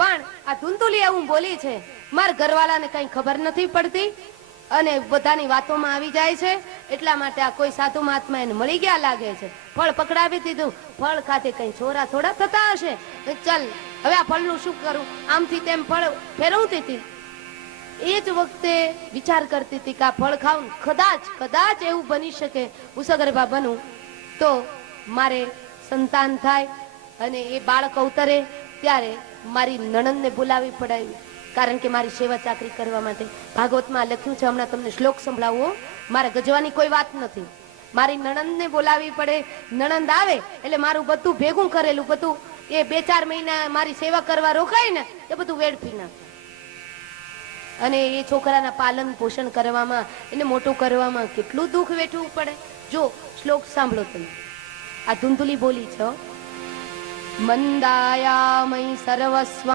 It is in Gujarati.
પણ આ ધુંધુલી એવું બોલી છે, મારા ઘરવાળાને કઈ ખબર નથી પડતી અને બધાની વાતોમાં આવી જાય છે, એટલા માટે આ કોઈ સાધુ મહાત્મા એને મળી ગયા લાગે છે, ફળ પકડાવી દીધું, ફળ ખાતે કઈ છોરા થોડા થતા હશે, ચાલ હવે આ ફળનું શું કરું, આમથી તેમ ફળ ફેરવતી હતી. એ જ વખતે વિચાર કરતી હતી કે આ ફળ ખાઉં, કદાચ એવું બની શકે હું સગર્ભા બનું તો મારે સંતાન થાય અને એ બાળક અવતરે ત્યારે મારી નણંદને બોલાવી પડાવી, કારણ કે મારી સેવા ચાકરી કરવા માટે. ભાગવતમાં લખ્યું છે, હમણાં તમને શ્લોક સંભળાવો, મારે ગજવાની કોઈ વાત નથી. મારી નણંદને બોલાવી પડે, નણંદ આવે એટલે મારું બધું ભેગું કરેલું બધું એ 2-4 મહિના મારી સેવા કરવા રોકાય ને એ બધું વેડફી નાખે અને એ છોકરાના પાલન પોષણ કરવામાં, એને મોટું કરવામાં કેટલું દુઃખ વેઠવું પડે. જો શ્લોક સાંભળો તમે, આ ધુંધુલી બોલી છો, મંદાયામય સર્વસ્વ